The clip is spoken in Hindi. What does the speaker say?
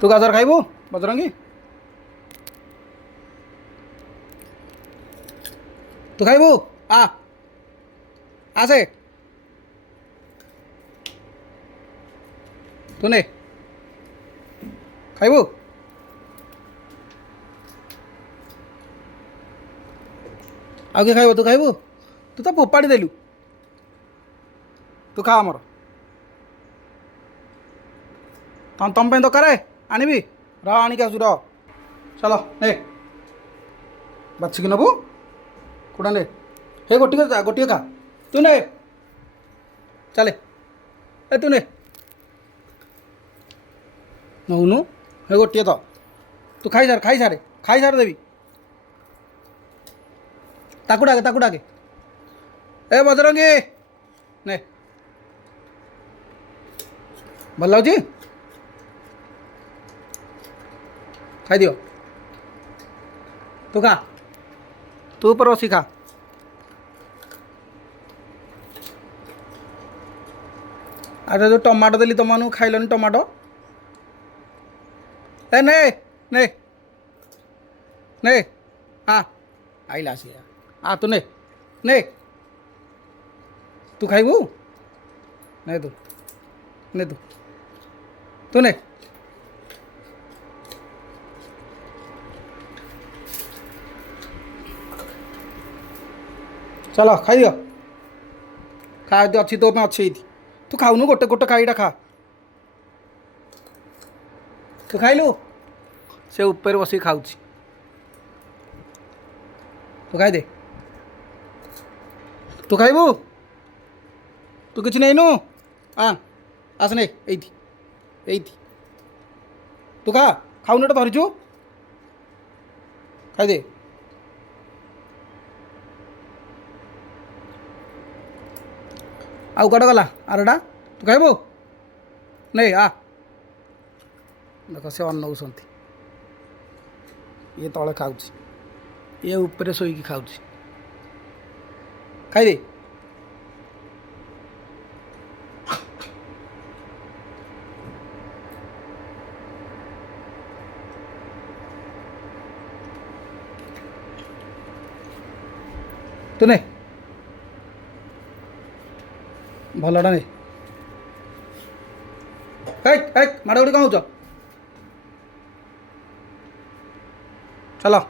तू गाजर खाइबू बजरंगी तू खाइबू आ आसे तूने खाइबू आउ किए खाइब तू खाइबू तू तो फोपाड़ी देलु तू खा आमर तुम दरकार आनबी रह आणिक आसु रह चल ने बाछिकी नबू कौटा ने हे गोटे खा तू ने चले ए तू ने नौनु हे गोटे तो तू खाई सार देवी ताकू डाके ए बजरंगी ने भल लगे खाई दियो तू खा तू ऊपर बसी खा अरे जो टमाटो देली तुम मानू खाइलनि टमाटो ए ने ने ने हाँ आइला सी आ तू ने तू खाइबू ने तू ने चलो खाई दियो खा अच्छी तो अच्छी तू खाऊनु गोटे गोटे खाईटा खा तू खाइलु से ऊपर बस खाऊ तू खाई दे तू खाइबू तू किसी नहीं हाँ आसने ये तू खा खाऊन धरीचु खाई दे आउ कट गला आरटा तू खाइबू नहीं आ देख से अनौंट ये तले खाऊ ये ऊपर शोक खाऊ खाई तू नहीं भलटा नहीं माड़ गुड़ी कौन चलो